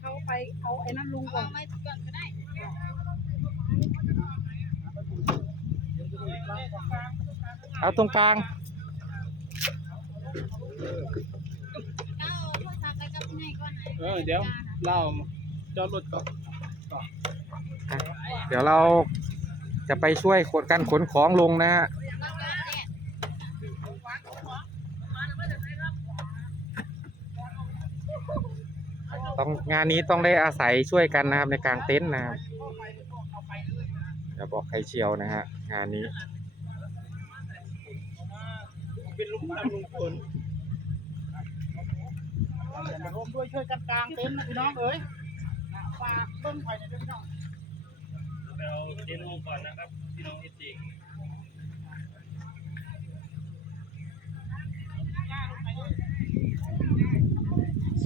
เขาไปเอาไอ้นั่นลุงก่อนเอาไม่ก่อนก็ได้เอาตรงกลางเอาโทรศัพท์ไปกับไงก่อนไหนเออเดี๋ยวเราจอดรถก่อนเดี๋ยวเราจะไปช่วยขนกันขนของลงนะฮะ ต้องงานนี้ต้องได้อาศัยช่วยกันนะครับในกลางเต็นท์นะครับอย่าบอกใครเชียวนะฮะงานนี้เป็นลุงป้าลุงพลมาร่วมด้วยช่วยกันกลางเต็นท์นะพี่น้องเอ้ยฝากเบิ้งไฟในอยเด้วยพี่น้องเราเดโมก่อนนะครับพี่น้องเอจี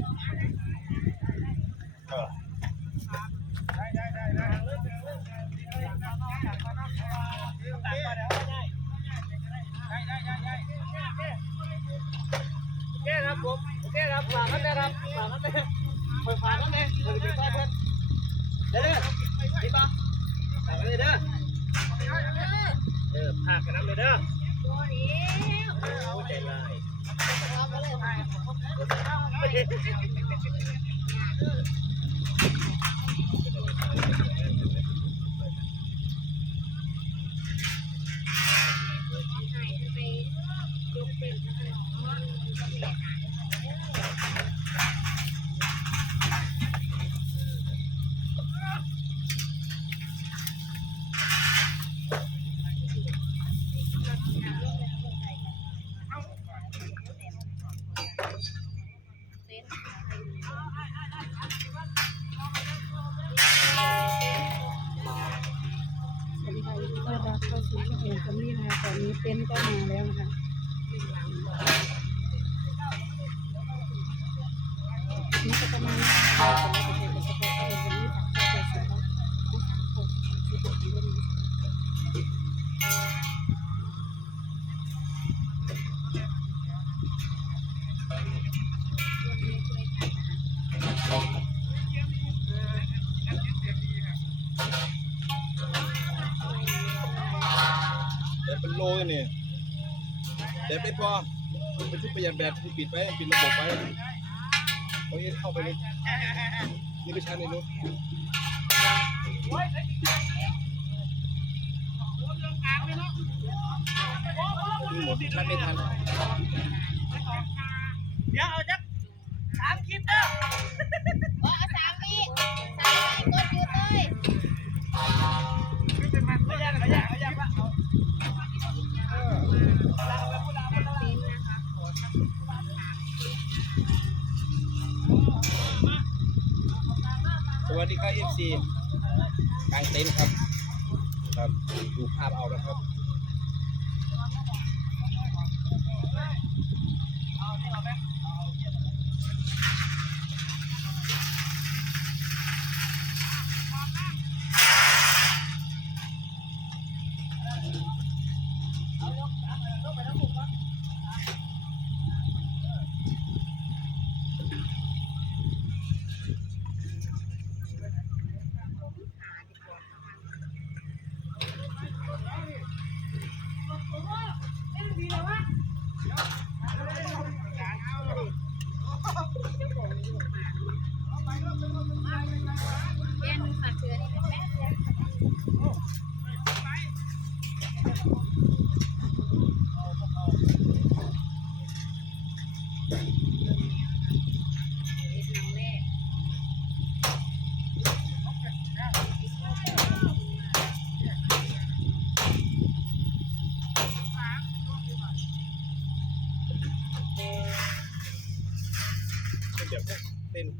โอเคครับผมโอเคครับฝากกันได้ครับฝากกันได้เปิดฝากกันได้เปิดฝากกันเด้อเด้อดีป่ะฝากกันเลยเด้อเออพากันน้เลยเด้อโอ้ใจลายเนนี้เต็นก็มาแล้วนะคะนี่ก็ประมาณนี้ แต่เป็นโลนี่แต่ไม่พอมันเป็นชุดประหยัดแบบที่ปิดไว้ปิดระบบไว้เอาเอ็นเข้าไปเลยนี่ไปใช้ในนู้นนี่หมดใช้ไม่ทันเดี๋ยวเอาจักสามคลิปเด้อ ว่าเอาสามวิสามวิกดหยุดเลย ไม่ยากไม่ยากไม่ยากว่าเอา สวัสดีครับเอฟซีกางเต็นท์ครับ ครับดูภาพเอานะครับเ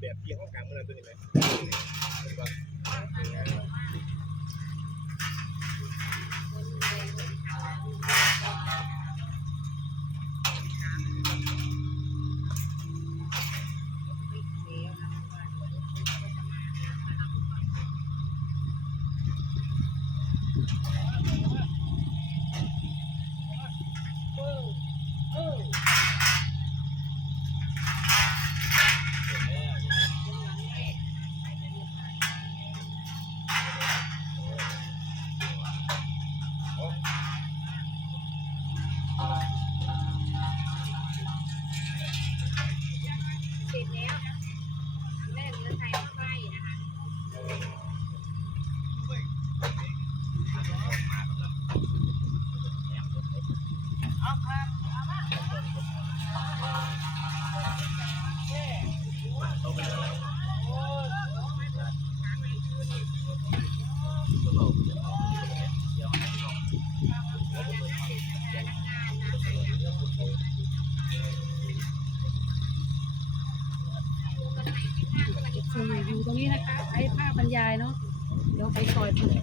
แบบที่ห้องกลางเมื่อนั้นตัวนี้ไหม อยู่ตรงนี้นะคะใช้ภาพบรรยายเนาะเดี๋ยวไปซอยเปิด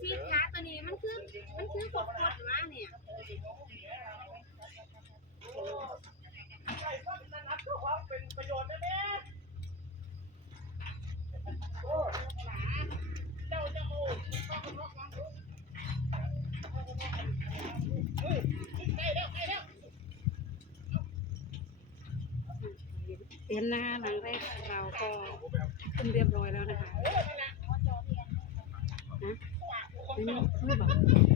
ที่ค้าตัวนี้มันคือ มันคือกดกดมาเนี่ยเป็นนะคะหลังแรกเราก็ขึ้นเรียบร้อยแล้วนะคะนะไม่มี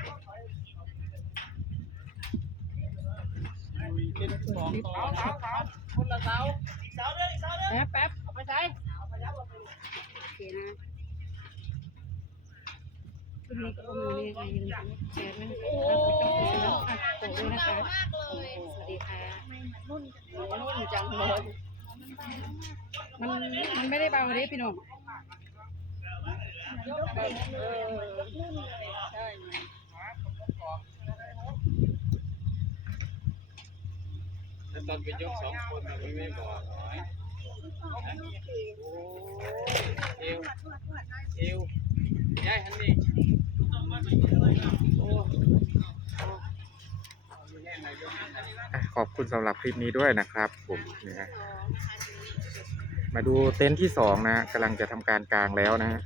เดี๋ยวปรับโอเคขาวไปป่ะแป๊บแป๊บเอาไปใช้โอเคนะคืนนี้ก็ประมาณนี้นะคะอย่าดแชร์ด้วยนะคะแล้วก็ช่องโฆษณาฝากด้วยนะคะมากเลยสวัสดีค่ะรุ่นจังเลยมันไม่ได้เบาเลยพี่น้องแล้ว ตอนไปยกสองคนไม่ไม่บอกหน่อยเอวเอวย้ายหันนี่ขอบคุณสำหรับคลิปนี้ด้วยนะครับ ผมนี่ยมาดูเต็นท์ที่สองนะฮะกำลังจะทำการกลางแล้วนะฮะ